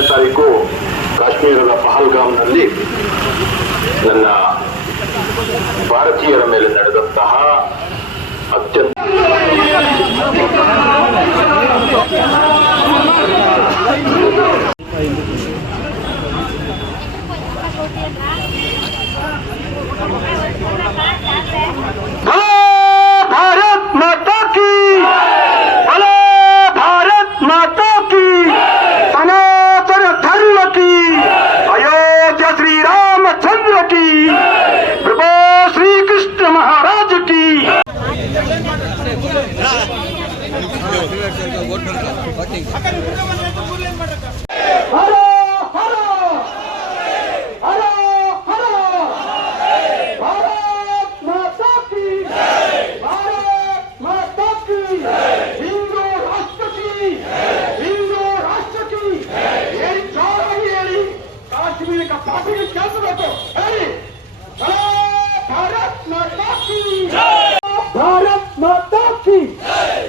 22ನೇ ತಾರೀಕು ಕಾಶ್ಮೀರದ ಪಹಲ್ಗಾಮ್ನಲ್ಲಿ ನನ್ನ ಭಾರತೀಯರ ಮೇಲೆ ನಡೆದಂತಹ ಅತ್ಯಂತ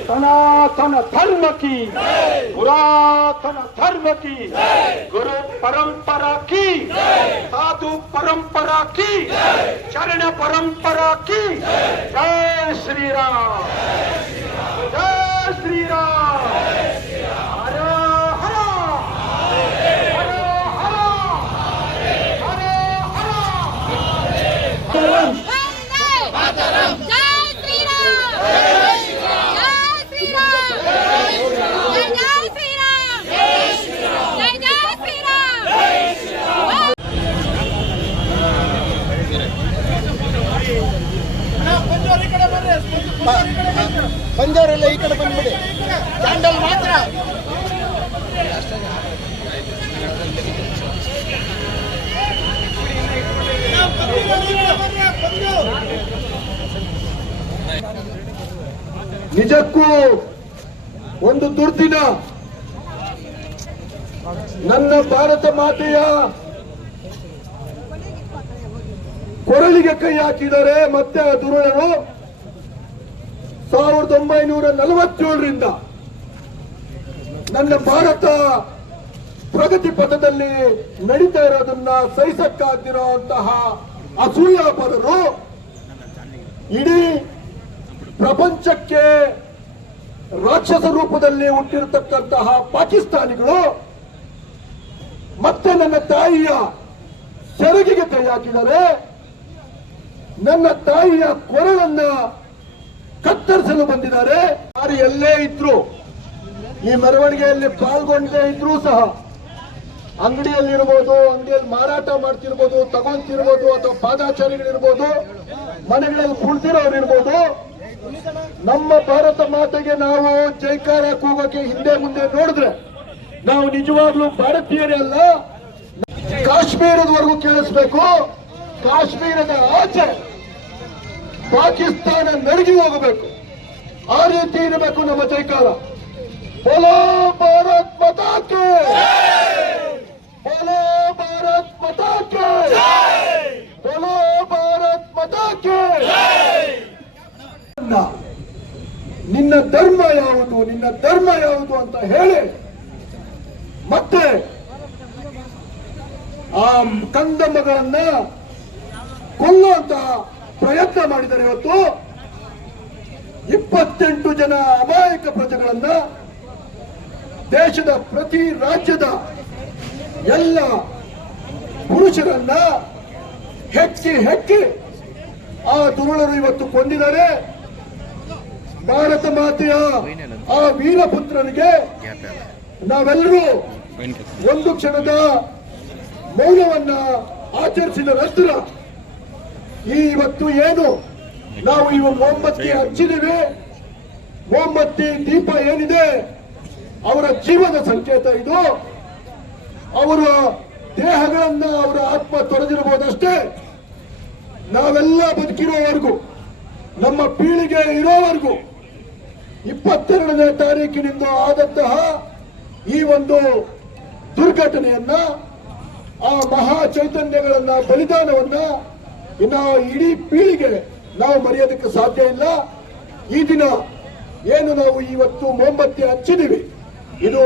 सनातन धर्म की पुरातन धर्म की गुरु परंपरा की साधु परंपरा की चरण परंपरा की जय श्री राम जय श्री राम हर हर हर हर हर ಬಂದವರೆಲ್ಲ ಈ ಕಡೆ ಬಂದ್ಬಿಡಿ. ಕ್ಯಾಂಡಲ್ ಮಾತ್ರ ನಿಜಕ್ಕೂ ಒಂದು ದುರ್ದಿನ. ನನ್ನ ಭಾರತ ಮಾತೆಯ ಕೊರಳಿಗೆ ಕೈ ಹಾಕಿದರೆ ಮತ್ತೆ ದುರುಳರು 1947ರಿಂದ ನನ್ನ ಭಾರತ ಪ್ರಗತಿ ಪಥದಲ್ಲಿ ನಡೀತಾ ಇರೋದನ್ನ ಸಹಿಸಕ್ಕಾಗ್ದಿರುವಂತಹ ಅಸೂಯಾಪರರು ಇಡೀ ಪ್ರಪಂಚಕ್ಕೆ ರಾಕ್ಷಸ ರೂಪದಲ್ಲಿ ಹುಟ್ಟಿರತಕ್ಕಂತಹ ಪಾಕಿಸ್ತಾನಿಗಳು ಮತ್ತೆ ನನ್ನ ತಾಯಿಯ ಸೆರಗಿಗೆ ಕೈ ಹಾಕಿದರೆ, ನನ್ನ ತಾಯಿಯ ಕೊರಳನ್ನ ಕತ್ತರಿಸಲು ಬಂದಿದ್ದಾರೆ. ಯಾರು ಎಲ್ಲೇ ಇದ್ರು, ಈ ಮೆರವಣಿಗೆಯಲ್ಲಿ ಪಾಲ್ಗೊಂಡೇ ಇದ್ರೂ ಸಹ, ಅಂಗಡಿಯಲ್ಲಿರ್ಬೋದು, ಅಂಗಡಿಯಲ್ಲಿ ಮಾರಾಟ ಮಾಡ್ತಿರ್ಬೋದು, ತಗೊಂತಿರ್ಬೋದು, ಅಥವಾ ಪಾದಾಚಾರಿಗಳಿರ್ಬೋದು, ಮನೆಗಳಲ್ಲಿ ಕುಳಿತಿರೋರಿರ್ಬೋದು, ನಮ್ಮ ಭಾರತ ಮಾತೆಗೆ ನಾವು ಜೈಕಾರ ಕೂಗೋಕೆ ಹಿಂದೆ ಮುಂದೆ ನೋಡಿದ್ರೆ ನಾವು ನಿಜವಾಗ್ಲೂ ಭಾರತೀಯರೇ ಅಲ್ಲ. ಕಾಶ್ಮೀರದವರೆಗೂ ಕೇಳಿಸ್ಬೇಕು. ಕಾಶ್ಮೀರದ ಆಚೆ ಪಾಕಿಸ್ತಾನ ನಡುಗಿ ಹೋಗಬೇಕು. ಆ ರೀತಿ ಇರಬೇಕು ನಮ್ಮ ಜೈಕಾರ. ಬೋಲೋ ಭಾರತ್ ಮಾತಾ ಕಿ, ಬೋಲೋ ಭಾರತ್ ಮಾತಾ ಕಿ, ಬೋಲೋ ಭಾರತ್ ಮಾತಾ ಕಿ. ನಿನ್ನ ಧರ್ಮ ಯಾವುದು, ನಿನ್ನ ಧರ್ಮ ಯಾವುದು ಅಂತ ಹೇಳಿ ಮತ್ತೆ ಆ ಕಂದಮ್ಮಗಳನ್ನ ಕೊಲ್ಲುವಂತಹ ಪ್ರಯತ್ನ ಮಾಡಿದ್ದಾರೆ. ಇವತ್ತು 28 ಜನ ಅಮಾಯಕ ಪ್ರಜೆಗಳನ್ನ ದೇಶದ ಪ್ರತಿ ರಾಜ್ಯದ ಎಲ್ಲ ಪುರುಷರನ್ನ ಹೆಕ್ಕಿ ಆ ದುರುಳರು ಇವತ್ತು ಕೊಂದಿದ್ದಾರೆ. ಭಾರತ ಮಾತೆಯ ಆ ವೀರಪುತ್ರನಿಗೆ ನಾವೆಲ್ಲರೂ ಒಂದು ಕ್ಷಣದ ಮೌನವನ್ನ ಆಚರಿಸಿದ ನಂತರ ಇವತ್ತು ಏನು ನಾವು ಮೊಹಮ್ಮತಿ ಹಚ್ಚಿದ್ದೀವಿ, ಮೊಹಮ್ಮತಿ ದೀಪ ಏನಿದೆ ಅವರ ಜೀವನ ಸಂಕೇತ. ಇದು ಅವರ ದೇಹಗಳನ್ನ ಅವರ ಆತ್ಮ ತೊರೆದಿರಬಹುದಷ್ಟೇ. ನಾವೆಲ್ಲ ಬದುಕಿರೋವರೆಗೂ, ನಮ್ಮ ಪೀಳಿಗೆ ಇರೋವರೆಗೂ 22ನೇ ತಾರೀಕಿನಿಂದ ಆದಂತಹ ಈ ಒಂದು ದುರ್ಘಟನೆಯನ್ನ, ಆ ಮಹಾ ಚೈತನ್ಯಗಳನ್ನ, ಬಲಿದಾನವನ್ನ ಇನ್ನು ಇಡೀ ಪೀಳಿಗೆ ನಾವು ಮರೆಯೋದಕ್ಕೆ ಸಾಧ್ಯ ಇಲ್ಲ. ಈ ದಿನ ಏನು ನಾವು ಇವತ್ತು ಮೊಹಮ್ಮತಿ ಹಚ್ಚಿದೀವಿ, ಇದು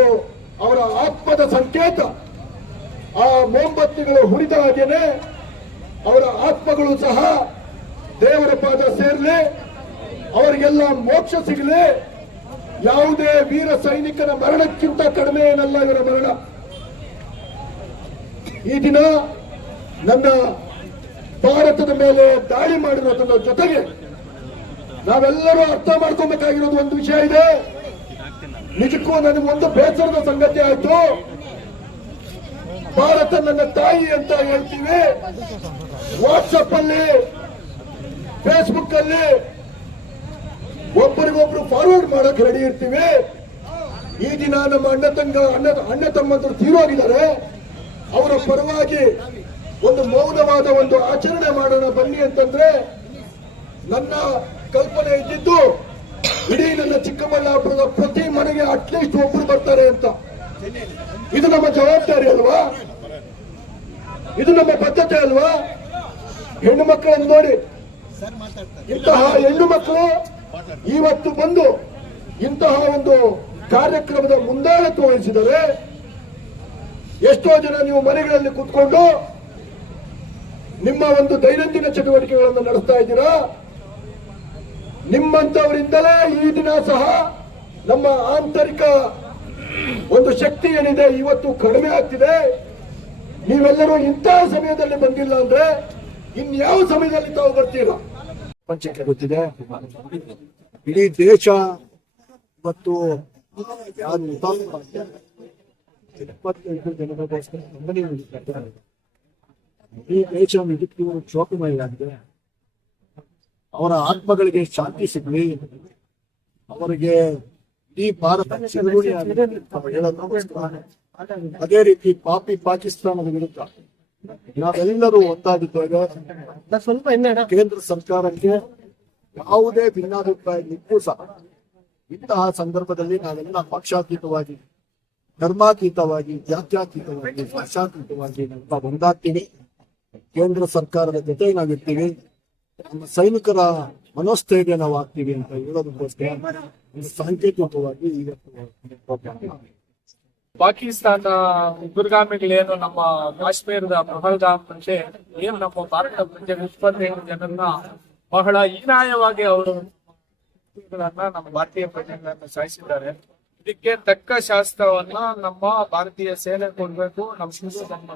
ಅವರ ಆತ್ಮದ ಸಂಕೇತ. ಆ ಮೊಂಬತ್ತಿಗಳು ಹುರಿದ ಹಾಗೇನೆ ಅವರ ಆತ್ಮಗಳು ಸಹ ದೇವರ ಪಾದ ಸೇರಲಿ, ಅವರಿಗೆಲ್ಲ ಮೋಕ್ಷ ಸಿಗಲಿ. ಯಾವುದೇ ವೀರ ಸೈನಿಕನ ಮರಣಕ್ಕಿಂತ ಕಡಿಮೆ ಏನಲ್ಲ ಇವರ ಮರಣ. ಈ ದಿನ ನನ್ನ ಭಾರತದ ಮೇಲೆ ದಾಳಿ ಮಾಡಿರೋದರ ಜೊತೆಗೆ ನಾವೆಲ್ಲರೂ ಅರ್ಥ ಮಾಡ್ಕೊಬೇಕಾಗಿರೋದು ಒಂದು ವಿಷಯ ಇದೆ. ನಿಜಕ್ಕೂ ನನಗೆ ಒಂದು ಬೇಸರದ ಸಂಗತಿ ಆಯ್ತು. ಭಾರತ ನನ್ನ ತಾಯಿ ಅಂತ ಹೇಳ್ತೀವಿ, ವಾಟ್ಸಪ್ ಅಲ್ಲಿ ಫೇಸ್ಬುಕ್ ಅಲ್ಲಿ ಒಬ್ಬರಿಗೊಬ್ರು ಫಾರ್ವರ್ಡ್ ಮಾಡಕ್ ರೆಡಿ ಇರ್ತೀವಿ. ಈ ದಿನ ನಮ್ಮ ಅಣ್ಣ ತಮ್ಮಂದರು ತೀರೋಗಿದ್ದಾರೆ. ಅವರ ಪರವಾಗಿ ಒಂದು ಮೌನವಾದ ಒಂದು ಆಚರಣೆ ಮಾಡೋಣ ಬನ್ನಿ ಅಂತಂದ್ರೆ ನನ್ನ ಕಲ್ಪನೆ ಇದ್ದಿದ್ದು ಇಡೀ ನನ್ನ ಚಿಕ್ಕಬಳ್ಳಾಪುರದ ಪ್ರತಿ ಮನೆಗೆ ಅಟ್ಲೀಸ್ಟ್ ಒಬ್ರು ಬರ್ತಾರೆ ಅಂತ. ಇದು ನಮ್ಮ ಜವಾಬ್ದಾರಿ ಅಲ್ವಾ? ಇದು ನಮ್ಮ ಬದ್ಧತೆ ಅಲ್ವಾ? ಹೆಣ್ಣು ಮಕ್ಕಳನ್ನು ನೋಡಿ, ಇಂತಹ ಹೆಣ್ಣು ಮಕ್ಕಳು ಇವತ್ತು ಬಂದು ಇಂತಹ ಒಂದು ಕಾರ್ಯಕ್ರಮದ ಮುಂದಾಳತ್ವ ವಹಿಸಿದರೆ ಎಷ್ಟೋ ಜನ ನೀವು ಮನೆಗಳಲ್ಲಿ ಕೂತ್ಕೊಂಡು ನಿಮ್ಮ ಒಂದು ದೈನಂದಿನ ಚಟುವಟಿಕೆಗಳನ್ನು ನಡೆಸ್ತಾ ಇದ್ದೀರಾ. ನಿಮ್ಮಂತವರಿಂದಲೇ ಈ ದಿನ ಸಹ ನಮ್ಮ ಆಂತರಿಕ ಒಂದು ಶಕ್ತಿ ಏನಿದೆ ಇವತ್ತು ಕಡಿಮೆ ಆಗ್ತಿದೆ. ನೀವೆಲ್ಲರೂ ಇಂತಹ ಸಮಯದಲ್ಲಿ ಬಂದಿಲ್ಲ ಅಂದ್ರೆ ಇನ್ಯಾವ ಸಮಯದಲ್ಲಿ ತಾವು ಬರ್ತೀರಾ? ಪ್ರಪಂಚಕ್ಕೆ ಗೊತ್ತಿದೆ, ಇಡೀ ದೇಶ ಇವತ್ತು ಯಾರು 28 ಜನರಿಗೋಸ್ಕರ ಕಂಬನಿ ಹೊಂದಿದ್ದಾರೆ. ಈ ದೇಶ ನಿಜಕ್ಕೂ ಶೋಕಮಯವಾಗಿದೆ. ಅವರ ಆತ್ಮಗಳಿಗೆ ಶಾಂತಿ ಸಿಗಲಿ, ಅವರಿಗೆ ಈ ಭಾರತ ಚಿರಋಣಿಯಾಗಿದೆ ಅಂತ ಹೇಳೋದಕ್ಕೋಸ್ಕರ ಅದೇ ರೀತಿ ಪಾಪಿ ಪಾಕಿಸ್ತಾನದ ವಿರುದ್ಧ ನಾವೆಲ್ಲರೂ ಒಂದಾಗಿದ್ದಾಗ ಸ್ವಲ್ಪ ಕೇಂದ್ರ ಸರ್ಕಾರಕ್ಕೆ ಯಾವುದೇ ಭಿನ್ನಾಭಿಪ್ರಾಯ ಇದ್ದೂ ಸಹ ಇಂತಹ ಸಂದರ್ಭದಲ್ಲಿ ನಾವೆಲ್ಲ ಪಕ್ಷಾತೀತವಾಗಿ, ಧರ್ಮಾತೀತವಾಗಿ, ಜಾತ್ಯಾತೀತವಾಗಿ, ಭಾಷಾತೀತವಾಗಿ ನಾವೆಲ್ಲ ಒಂದಾಗ್ತೀವಿ. ಕೇಂದ್ರ ಸರ್ಕಾರದ ಜೊತೆ ನಾವಿರ್ತೀವಿ. ನಮ್ಮ ಸೈನಿಕರ ಮನೋಸ್ಥೈರ್ಯ ನಾವು ಆಗ್ತೀವಿ ಅಂತ ಹೇಳೋದಕ್ಕೋಸ್ಕರ ಒಂದು ಸಾಂಕೇತಿಕವಾಗಿ ಇವತ್ತು ಪಾಕಿಸ್ತಾನ ಉಗ್ರಗಾಮಿಗಳೇನು ನಮ್ಮ ಕಾಶ್ಮೀರದ ಪಹಲ್ಗಾಮ್ ಮುಂಚೆ ಏನು ನಮ್ಮ ಭಾರತ ಮುಂಚೆ 27 ಜನರನ್ನ ಬಹಳ ಹೀನಾಯವಾಗಿ ಅವರು ನಮ್ಮ ಭಾರತೀಯ ಪ್ರಜೆಗಳನ್ನ ಸಾಯಿಸಿದ್ದಾರೆ. ಇದಕ್ಕೆ ತಕ್ಕ ಶಾಸ್ತ್ರವನ್ನ ನಮ್ಮ ಭಾರತೀಯ ಸೇನೆ ಕೊಡ್ಬೇಕು. ನಮ್ಮ ಹಿಂದೂ ಧರ್ಮ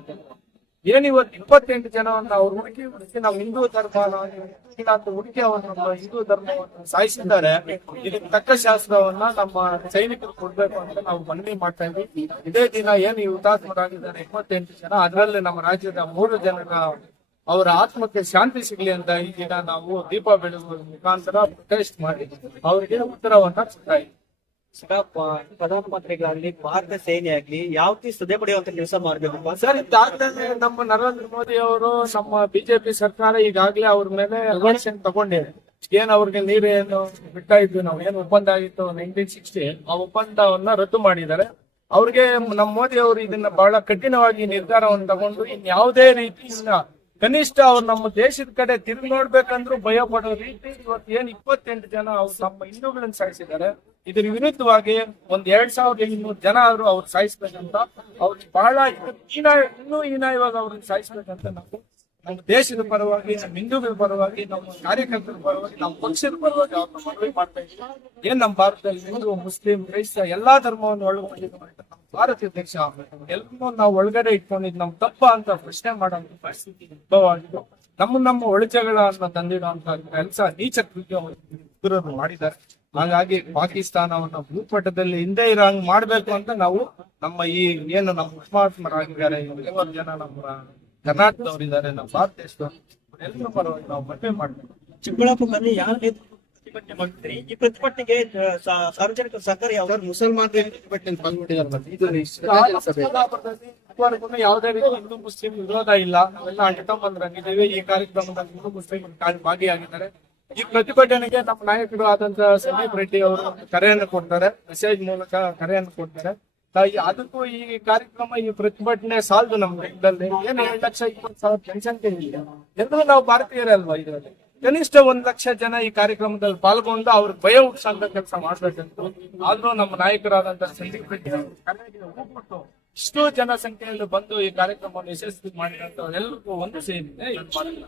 ಏನಿವತ್ತು 28 ಜನವನ್ನ ಅವ್ರು ಹುಡುಕಿ ನಾವು ಹಿಂದೂ ಧರ್ಮ ಹುಡುಕಿ ಅವರು ನಮ್ಮ ಹಿಂದೂ ಧರ್ಮವನ್ನು ಸಾಯಿಸಿದ್ದಾರೆ. ಇದಕ್ಕೆ ತಕ್ಕ ಶಾಸ್ತ್ರವನ್ನ ನಮ್ಮ ಸೈನಿಕರು ಕೊಡ್ಬೇಕು ಅಂತ ನಾವು ಮನವಿ ಮಾಡ್ತಾ ಇದ್ವಿ. ಇದೇ ದಿನ ಏನು ಹುತಾತ್ಮರಾಗಿದ್ದಾರೆ 28 ಜನ, ಅದರಲ್ಲಿ ನಮ್ಮ ರಾಜ್ಯದ 3 ಜನರ ಅವರ ಆತ್ಮಕ್ಕೆ ಶಾಂತಿ ಸಿಗ್ಲಿ ಅಂತ ಈ ದಿನ ನಾವು ದೀಪ ಬೆಳಗುವ ಮುಖಾಂತರ ಪ್ರೊಟೆಸ್ಟ್ ಮಾಡಿ ಅವರಿಗೆ ಉತ್ತರವನ್ನ ಕೊಡ್ತಾ ಇದ್ವಿ. ಪ್ರಧಾನಮಂತ್ರಿಗಳಾಗ್ಲಿ ಭಾರತ ಸೇನೆ ಆಗ್ಲಿ ಯಾವ ರೀತಿ ಸದೆ ಪಡೆಯುವಂತ ಕೆಲಸ ಮಾಡ್ಬೇಕು ಸರ್. ಇದಾಗ್ಲೇ ನಮ್ಮ ನರೇಂದ್ರ ಮೋದಿ ಅವರು ನಮ್ಮ ಬಿಜೆಪಿ ಸರ್ಕಾರ ಈಗಾಗಲೇ ಅವ್ರ ಮೇಲೆ ರೆವಲ್ಯೂಷನ್ ತಗೊಂಡಿದೆ. ಏನ್ ಅವ್ರಿಗೆ ನೀರೇನು ಬಿಡ್ತಾ ಇದ್ವಿ ನಾವು, ಏನ್ ಒಪ್ಪಂದ ಆಗಿತ್ತು 1960 ಆ ಒಪ್ಪಂದವನ್ನ ರದ್ದು ಮಾಡಿದ್ದಾರೆ. ಅವ್ರಿಗೆ ನಮ್ಮ ಮೋದಿ ಅವರು ಇದನ್ನ ಬಹಳ ಕಠಿಣವಾಗಿ ನಿರ್ಧಾರವನ್ನು ತಗೊಂಡು ಇನ್ಯಾವುದೇ ರೀತಿ ಕನಿಷ್ಠ ಅವ್ರು ನಮ್ಮ ದೇಶದ ಕಡೆ ತಿರುಗಿ ನೋಡ್ಬೇಕಂದ್ರೂ ಭಯ ಪಡೋ ರೀತಿ ಇವತ್ತು ಏನ್ 28 ಜನ ಅವ್ರು ನಮ್ಮ ಹಿಂದೂಗಳನ್ನ ಸಾಯಿಸಿದ್ದಾರೆ. ಇದ್ರ ವಿರುದ್ಧವಾಗಿ 2200 ಜನ ಆದ್ರೂ ಅವ್ರು ಸಾಯಿಸ್ಬೇಕಂತ ಅವ್ರಿಗೆ ಬಹಳ ಇನ್ನೂ ಹೀನಾಯವಾಗ ಅವ್ರನ್ನ ಸಾಯಿಸ್ಬೇಕಂತ ನಾವು ನಮ್ಮ ದೇಶದ ಪರವಾಗಿ, ನಮ್ಮ ಹಿಂದೂಗಳ ಪರವಾಗಿ, ನಮ್ಮ ಕಾರ್ಯಕರ್ತರ ಪರವಾಗಿ, ನಮ್ಮ ಪಕ್ಷದ ಪರವಾಗಿ ಅವ್ರನ್ನ ಮನವಿ ಮಾಡ್ತಾ ಇದ್ದೀವಿ. ಏನ್ ನಮ್ಮ ಭಾರತದಲ್ಲಿ ಹಿಂದೂ, ಮುಸ್ಲಿಂ, ಕ್ರೈಸ್ತ ಎಲ್ಲಾ ಧರ್ಮವನ್ನು ಒಳಗೊಂಡಿದ್ದು ನಮ್ಮ ಭಾರತೀಯ ದೇಶ ಎಲ್ಲರೂ ನಾವು ಒಳಗಡೆ ಇಟ್ಕೊಂಡಿದ್ದು ನಮ್ಮ ತಪ್ಪ ಅಂತ ಪ್ರಶ್ನೆ ಮಾಡೋ ಪರಿಸ್ಥಿತಿ ಉದ್ಭವವಾಗಿದ್ದು ನಮ್ಮ ಒಳಜಗಳನ್ನ ತಂದಿಡುವಂತ ಕೆಲಸ ನೀಚ ಕೃತ್ಯ ಮಾಡಿದ್ದಾರೆ. ಹಾಗಾಗಿ ಪಾಕಿಸ್ತಾನವನ್ನ ಭೂಪಟದಲ್ಲಿ ಹಿಂದೆ ಇರೋಂಗ್ ಮಾಡ್ಬೇಕು ಅಂತ ನಾವು ನಮ್ಮ ಈ ಏನು ನಮ್ಮ ಹುತಾತ್ಮರಾಗಿದ್ದಾರೆ 50 ಜನ ನಮ್ಮ ಕರ್ನಾಟಕದವರಿದ್ದಾರೆ, ನಮ್ಮ ಭಾರತ ದೇಶದವರು ಎಲ್ಲರ ಪರವಾಗಿ ನಾವು ಮನವಿ ಮಾಡ್ಬೇಕು. ಚಿಕ್ಕಬಳ್ಳಾಪುರದಲ್ಲಿ ಯಾವ ಪ್ರತಿಭಟನೆ ಮಾಡ್ತೀರಿ? ಈ ಪ್ರತಿಭಟನೆಗೆ ಸಾರ್ವಜನಿಕ ಸಹಕಾರ ಯಾವ್ದಾದ್ರು ಮುಸಲ್ಮಾನರು ಪ್ರತಿಭಟನೆ ಪಾಲ್ಗೊಂಡಿದ್ದಾರೆ? ಯಾವುದೇ ರೀತಿ ಹಿಂದೂ ಮುಸ್ಲಿಂ ವಿರೋಧ ಇಲ್ಲ. ನಾವೆಲ್ಲ ಅಣ್ಣ-ತಮ್ಮಂದಿರಾಗಿದ್ದೇವೆ. ಈ ಕಾರ್ಯಕ್ರಮದಲ್ಲಿ ಹಿಂದೂ ಮುಸ್ಲಿಂ ಭಾಗಿಯಾಗಿದ್ದಾರೆ. ಈ ಪ್ರತಿಭಟನೆಗೆ ನಮ್ಮ ನಾಯಕರು ಆದಂತಹ ಸಂದೀಪ್ ರೆಡ್ಡಿ ಅವರು ಕರೆಯನ್ನು ಕೊಡ್ತಾರೆ, ಮೆಸೇಜ್ ಮೂಲಕ ಕರೆಯನ್ನು ಕೊಡ್ತಾರೆ. ಅದಕ್ಕೂ ಈ ಕಾರ್ಯಕ್ರಮ, ಈ ಪ್ರತಿಭಟನೆ ಸಾಲದು. ನಮ್ಮ ದೇಶದಲ್ಲಿ ಏನು 7,20,000 ಜನಸಂಖ್ಯೆ ಇದೆ. ಎಲ್ಲರೂ ನಾವು ಭಾರತೀಯರೇ ಅಲ್ವಾ? ಇದರಲ್ಲಿ ಕನಿಷ್ಠ 1 ಲಕ್ಷ ಜನ ಈ ಕಾರ್ಯಕ್ರಮದಲ್ಲಿ ಪಾಲ್ಗೊಂಡು ಅವ್ರಿಗೆ ಭಯ ಹುಟ್ಟಿಸಂತ ಕೆಲಸ ಮಾಡ್ಬೇಕಂತ ಆದ್ರೂ ನಮ್ಮ ನಾಯಕರಾದಂತಹ ಸಂದೀಪ್ ರೆಡ್ಡಿ ಅವರು ಇಷ್ಟು ಜನಸಂಖ್ಯೆಯಲ್ಲಿ ಬಂದು ಈ ಕಾರ್ಯಕ್ರಮವನ್ನು ಯಶಸ್ವಿ ಮಾಡಿದಂತ ಎಲ್ಲರಿಗೂ ಒಂದು ಸೇರಿದೆ ಇದು ಮಾಡಿಲ್ಲ.